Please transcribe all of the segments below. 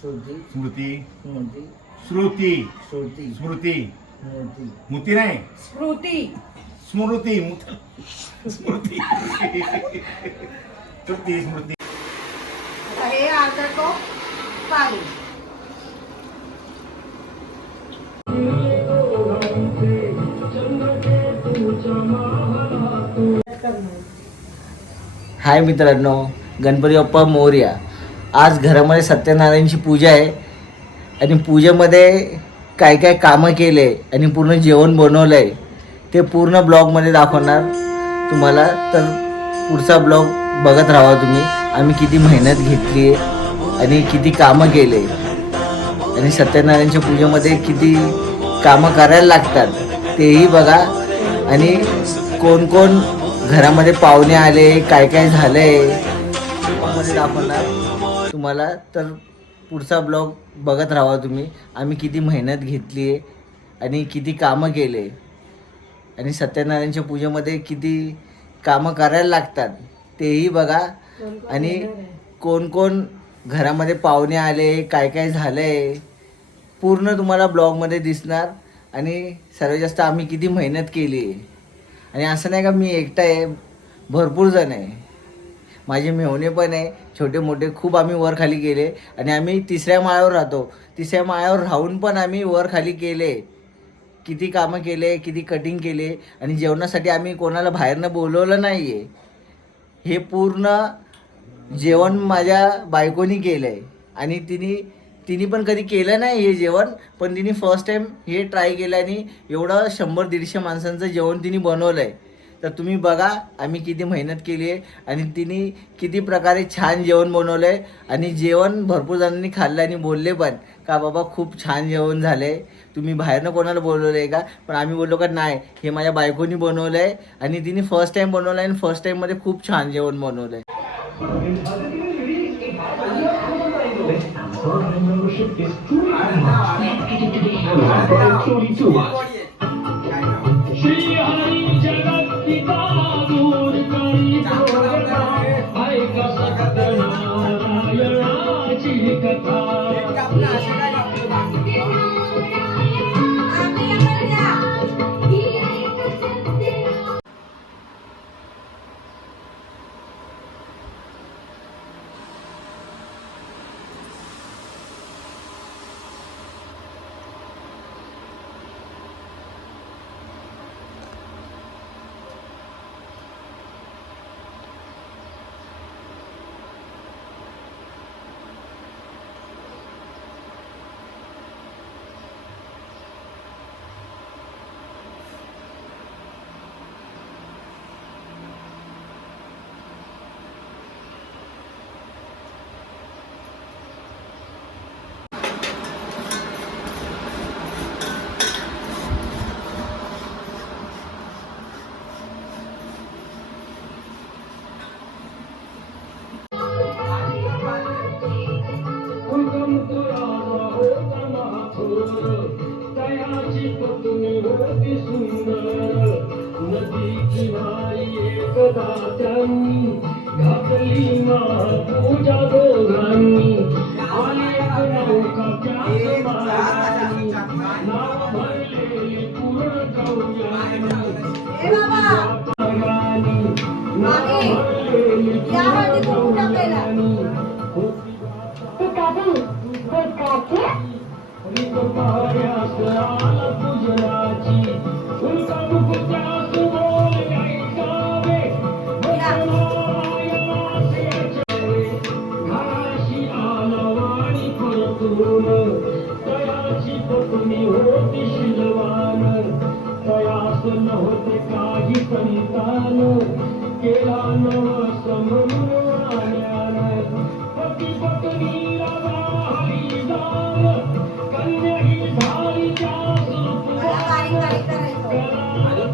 श्रुती स्मृती स्मृती श्रुती श्रुती स्मृती स्मृती मुती नाही स्मृती स्मृती मुत- स्मृती श्रुती स्मृती आता हे अर्धा कप पाणी हाय मित्रांनो गणपती बाप्पा मोर्या आज घरामध्ये सत्यनारायणची पूजा आहे. आणि पूजेमध्ये काय काय कामं केले आणि पूर्ण जेवण बनवलं आहे ते पूर्ण ब्लॉगमध्ये दाखवणार तुम्हाला. तर पुढचा ब्लॉग बघत राहा तुम्ही. आम्ही किती मेहनत घेतली आहे आणि किती कामं केले. आणि सत्यनारायणच्या पूजेमध्ये किती कामं करायला लागतात तेही बघा. आणि कोण कोण घरामध्ये पाहुणे आले काय काय झालं आहे दाखवणार. तुम्हाला तर पुढचा ब्लॉग बघत राहा तुम्ही. आम्ही किती मेहनत घेतली आहे आणि किती कामं केले आणि सत्यनारायणच्या पूजेमध्ये किती कामं करायला लागतात तेही बघा. आणि कोण कोण घरामध्ये पाहुणे आले काय काय झालंय पूर्ण तुम्हाला ब्लॉगमध्ये दिसणार. आणि सर्वात जास्त आम्ही किती मेहनत केली आहे. आणि असं नाही का मी एकटा आहे भरपूर जण आहे. माझे मेहणे पण आहे छोटे मोठे खूप आम्ही वर खाली केले आणि आम्ही तिसऱ्या माळ्यावर राहतो. तिसऱ्या माळ्यावर राहून पण आम्ही वर खाली केले. किती कामं केले किती कटिंग केले आणि जेवणासाठी आम्ही कोणाला बाहेरनं बोलवलं नाही आहे हे पूर्ण जेवण माझ्या बायकोनी केलं आहे आणि तिने तिने पण कधी केलं नाही हे जेवण पण तिने फर्स्ट टाईम हे ट्राय केलं आणि एवढं शंभर दीडशे माणसांचं जेवण तिने बनवलं आहे तर तुम्ही बघा आम्ही किती मेहनत केली आहे आणि तिने किती प्रकारे छान जेवण बनवलं आहे आणि जेवण भरपूर जणांनी खाल्लं आणि बोलले पण का बाबा खूप छान जेवण झालं आहे तुम्ही बाहेरनं कोणाला बोलवलं आहे का? पण आम्ही बोललो का नाही हे माझ्या बायकोनी बनवलं आहे आणि तिने फर्स्ट टाईम बनवलं आहे आणि फर्स्ट टाईममध्ये खूप छान जेवण बनवलं आहे ए बाबा मागे या वाटी करून टाकायला या.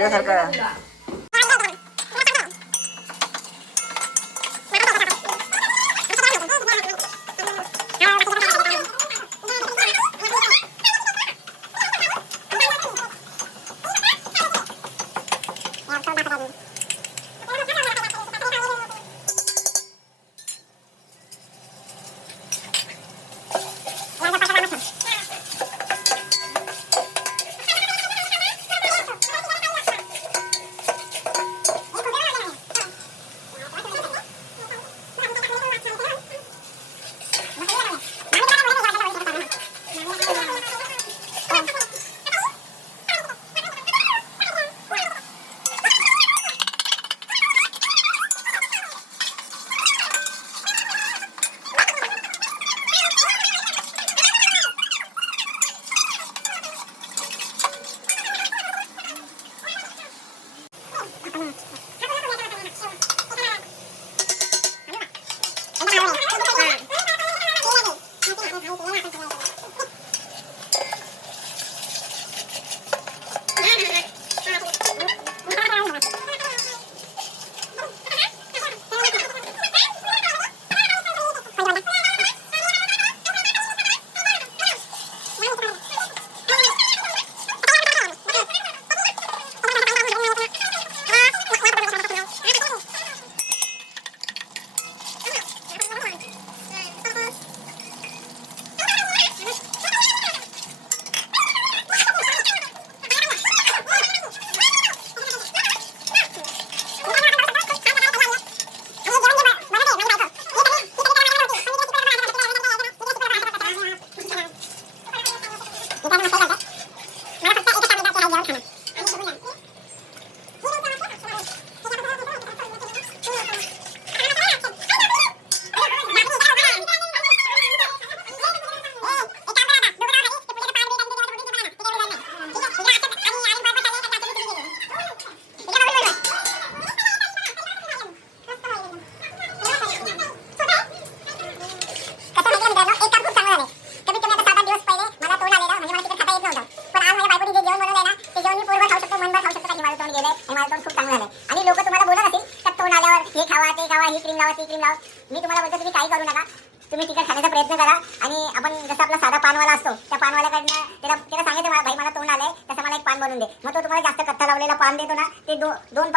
要开盖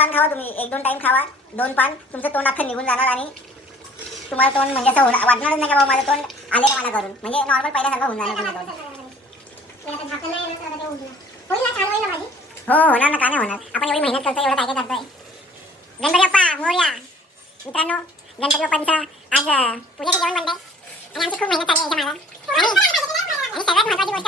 पान खावा तुम्ही. एक दोन टाइम खावा. दोन पान. तुमचं तोंड अख्खं निघून जाणार आणि तुम्हाला तोंड म्हणजे असं होणार. वाटणारच नाही का बाबा माझं तोंड आले का मला करून म्हणजे नॉर्मल पहिल्यासारखं होऊन जाणार तुम्हाला हो होणार ना. का नाही होणार? आपण एवढी मेहनत करतोय एवढं काय काय करतोय? गणपती बाप्पा मोर्या. मित्रांनो गणपती बाप्पांचा आज पुण्याचं जेवण बनतंय आणि आमची खूप मेहनत चालली आहे माझा आणि सगळ्यात महत्वाची गोष्ट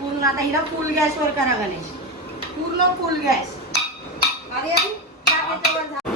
पूर्ण आता हिला फुल गॅसवर करा गणेश. पूर्ण फुल गॅस अरे टाक याच्यावर झाकण.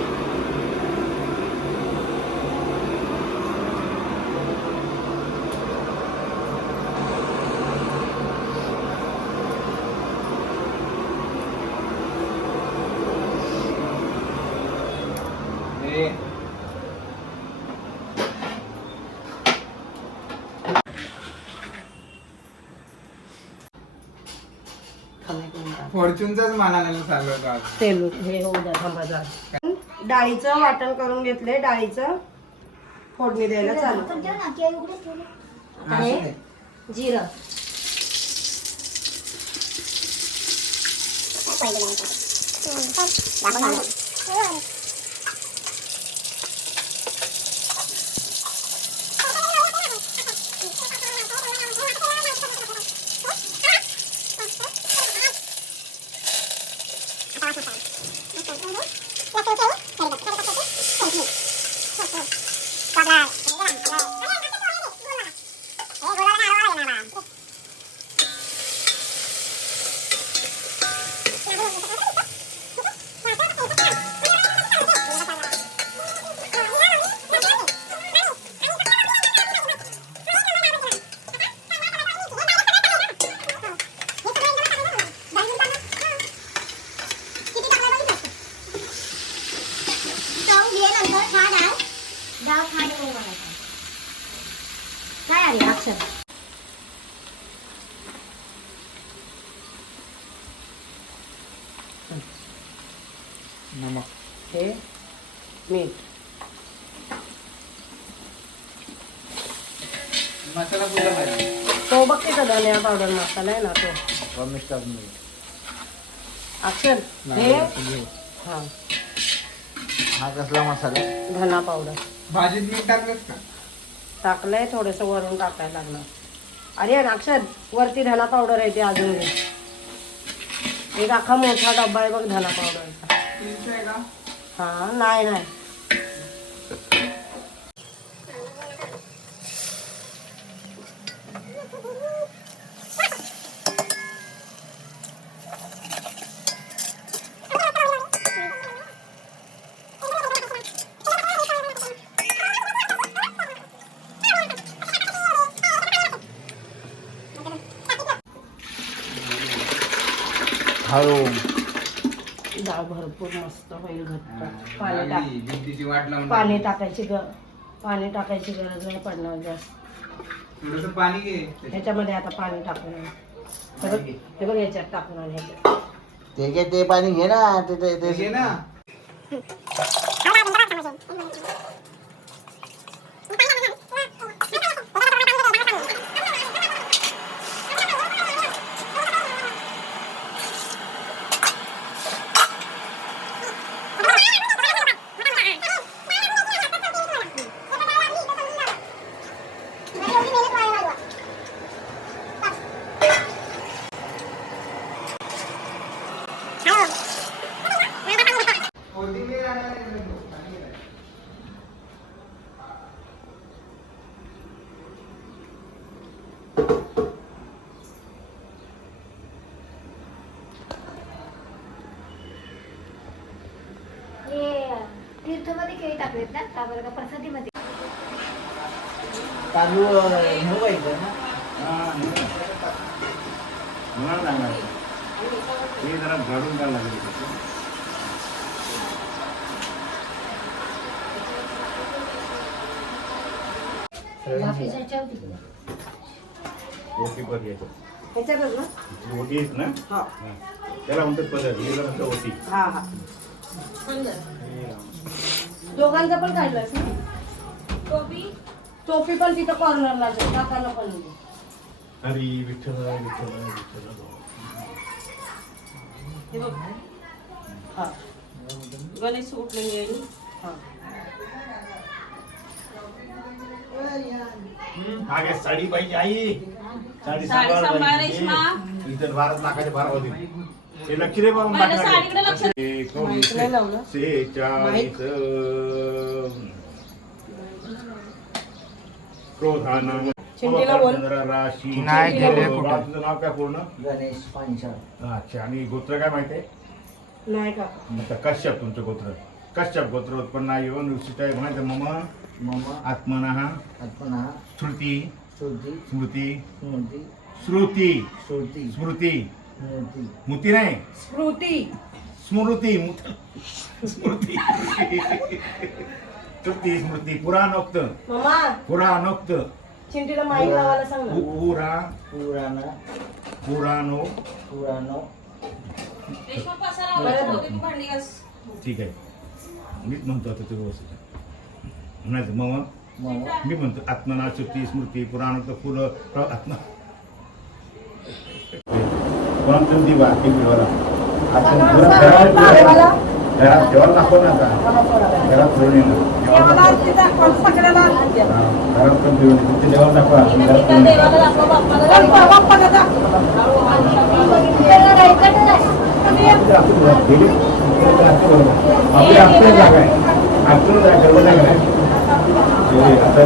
थांब एक मिनिट. फॉर्च्यूनचाच मानायला चाललो होतो आज तेल हे होऊ द्या थांबा जरा. डाळीचं वाटण करून घेतले डाळीचं फोडणी द्यायला चालू. असू दे. जिरं. डाळ खाली. काय आली अक्षर नमक हे मीठ मसाला पाहिजे तो बघ तिथं धनिया पावडर मसाला आहे ना तो कमीच टाकून दे. अक्षर नाही, हे. हा हा कसला मसाला धना पावडर भाजीत मीठ टाकलंच का? टाकलंय थोडंसं वरून टाकायला लागणार अरे अक्षर वरती धना पावडर आहे ते अजून. एक अख्खा मोठा डब्बा आहे बघ धना पावडरचा हा नाही नाही. भरपूर मस्त होईल घट्ट. पाणी टाक. लागली, भिंतीची वाट लावून पाणी टाकायची ग पाणी टाकायची गरज नाही पडणार जास्त. थोडस पाणी घे. ह्याच्यामध्ये आता पाणी टाकणार हे बघ हे बघ ह्याच्यात टाकणार ह्याच्यात. ते घे ते पाणी घे ना. ते ते- ते घे ते ना कोथिंबीर आणायला गेलो. पाणी घे. हे तीर्थमध्ये केळी टाकलेत ना का बरं का प्रसादीमध्ये तांदूळ घेऊ पाहिजे ना मला सांगायचं हे जरा घडून काय लागेल. ओटी पर घ्यायचं. ह्याच्यातच ना. ओटी ना? हा. हा. त्याला म्हणतात पदर हिला म्हणतात ओटी हा हा. दोघांचं पण काढलंस ना टोपी टोपी पण तिथं कॉर्नरला जाईल काकाला पण विठ्ठल विठ्ठल विठ्ठल हे बघ. हा. गणेश उठले येईल. हा. मागे साडी पाहिजे आई. साडी साडी सांभाळ. इथं बारा लाखाचे बारा होते ते लक्ष रे बाबा पहिलं साडीकडे लक्ष एकोणीसशे नाही लावलं. सेहेचाळीस क्रोधानं चिंटीला बोल. चंद्र राशी. नाही गेले कुठं. तुझं नाव काय पूर्ण? गणेश पांचाळ. अच्छा आणि गोत्र काय माहिती आहे? नाही का? आता कश्यप तुमचं गोत्र. कश्यप गोत्र उत्पन्न येऊन विशिष्ट आहे माहिती आहे? मम. मम. आत्मनः. आत्मना. श्रुती. श्रुती. स्मृती. स्मृती. श्रुती. श्रुती. स्मृती स्मृती. मुती नाही? स्मृती. स्मृती मुत- स्मृती. श्रुती स्मृती पुराणोक्त मामा. पुराणोक्त चिंटीला माई लावायला सांग ना. पुरा पुराण. पुराणो. पुराणो. रेश्मा पसारा आवरायचा होती, ती भांडी घास. ठीक आहे. मीच म्हणतो आता ते व्यवस्थित म्हणायचं मग मम. मी म्हणतो आत्मना श्रुती स्मृती पुराणोक्त पुर प्र- आत्मा. दिवा ते दिवाला आता घरात घरात देवाला घरात देवाला दाखव ना आता. घरात ठेवून ये ना देवाला आरती दाखवा, सगळ्याला. आरती द्या. हा, घरात पण ठेवून ये. तिथे देवाला दाखवा? आपली जागा आहे आपली जागा आता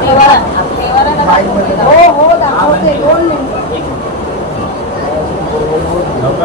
देवाला देवाला दाखव. हो हो दाखवते दोन मिनिटं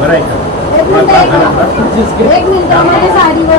बरं आहे का? एक मिनिट, एक साडीवर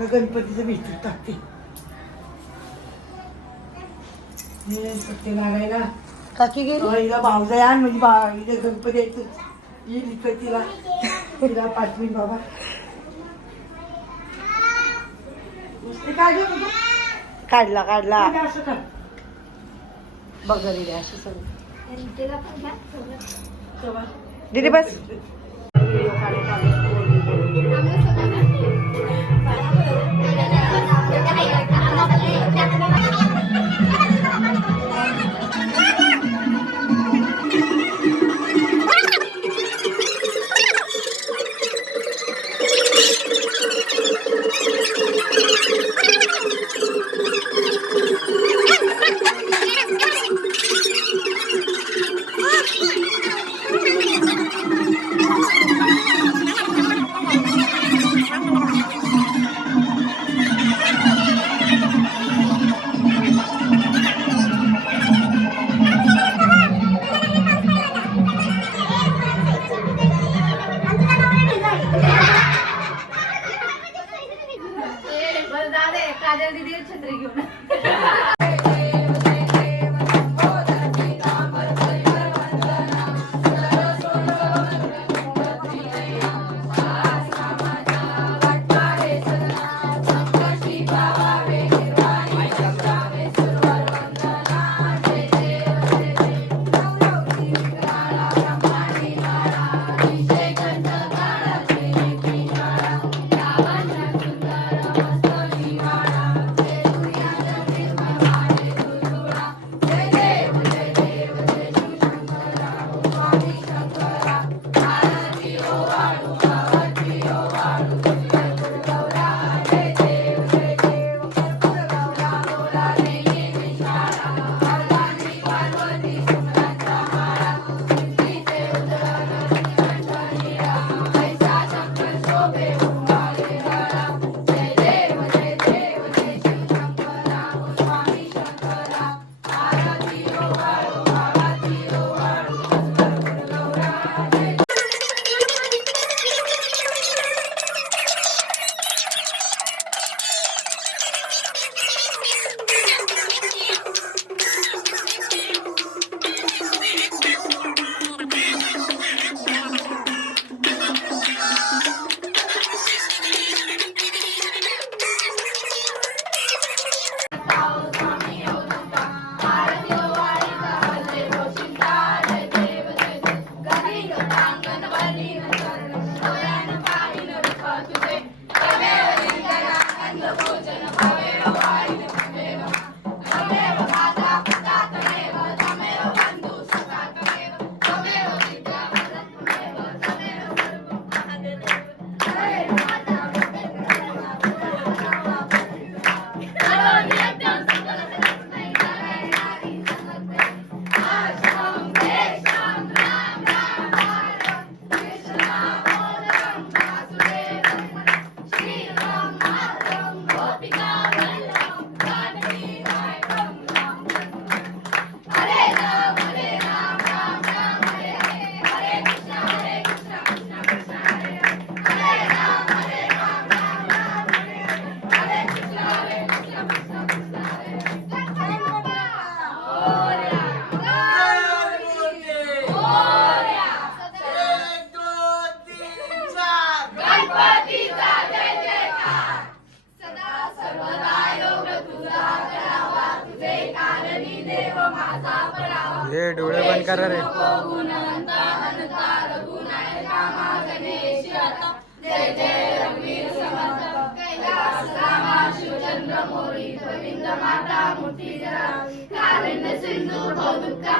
आता गणपतीचं भीती टाकते. हे सत्यनारायणा काकी गेली? हिला आण म्हणजे बा हिला गणपती यायचं येईल इथं तिला. तिला पाचवी बाबा. नुसते काढलं? काढला. काढला असं कर. बघ असं सगळं. दीदी बस.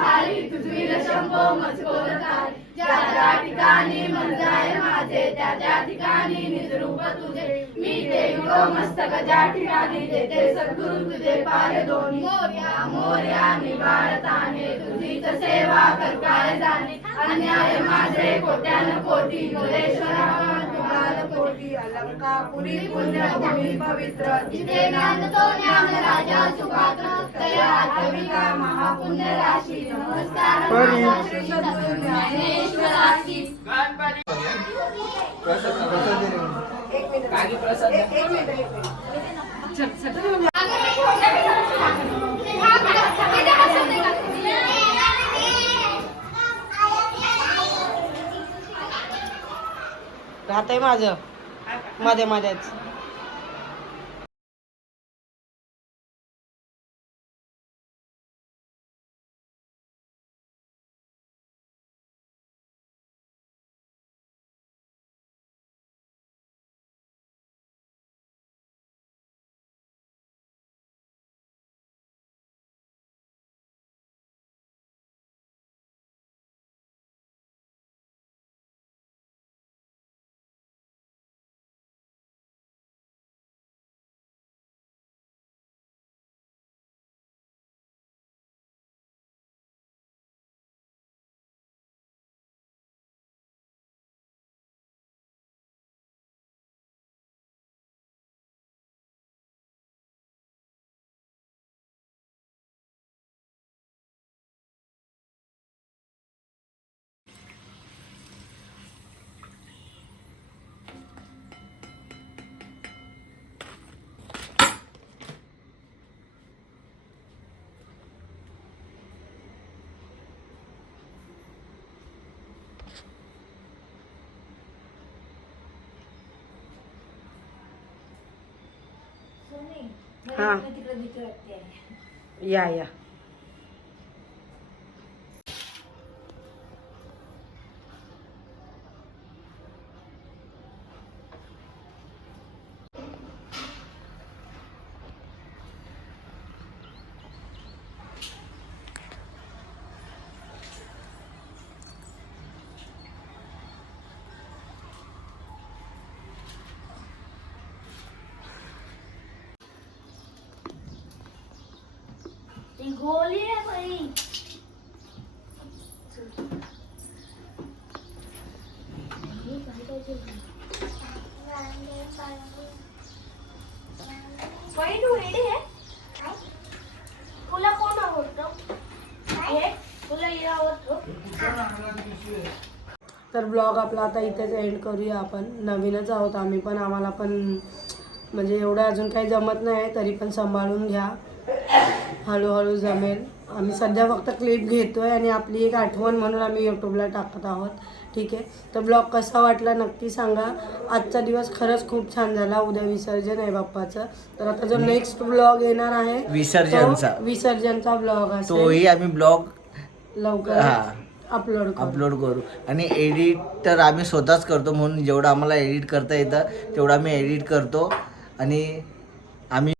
हाली तुझविल शंभो मजगोलताल ज्या ज्या ठिकाणी मंजाय माझे त्या त्या ठिकाणी निजरूप तुझे. मी देवलो मस्तक ज्या ठिकाणी देते सद्गुरु तुझे पार दोन्ही. मोर्या मोर्या निवाळताने तुझीच सेवा करताय जाणे. अन्याय माझे कोट्यान कोटी मुलेश्वरा अलंकापुरी पुण्यभूमी पवित्र. जिथे महापुण्य राशी नमस्कार. परी. एक मिनिट. एक एक मिनिट एक मिनिट. राहतंय माझं. मध्ये मध्येच. हा. या या तू रेडी आहे तुला कोण आवडतं हे? तुला हे आवडतो तर ब्लॉग आपला आता इथेच एंड करूया आपण. नवीनच आहोत आम्ही पण. आम्हाला पण म्हणजे एवढं अजून काही जमत नाही तरी पण सांभाळून घ्या. हळूहळू जमेल. आम्ही सध्या फक्त क्लिप घेतोय आणि आपली एक आठवण म्हणून आम्ही यूट्यूबला टाकत आहोत. ठीक आहे? तर ब्लॉग कसा वाटला नक्की सांगा. आजचा दिवस खरंच खूप छान झाला. उद्या विसर्जन आहे बाप्पाचं. तर आता जो नेक्स्ट ब्लॉग येणार आहे विसर्जनचा. विसर्जनचा ब्लॉग असेल. तोही आम्ही ब्लॉग लवकर. अपलोड अपलोड करू. आणि एडिट तर आम्ही स्वतःच करतो म्हणून जेवढं आम्हाला एडिट करता येतं तेवढं आम्ही एडिट करतो. आणि आम्ही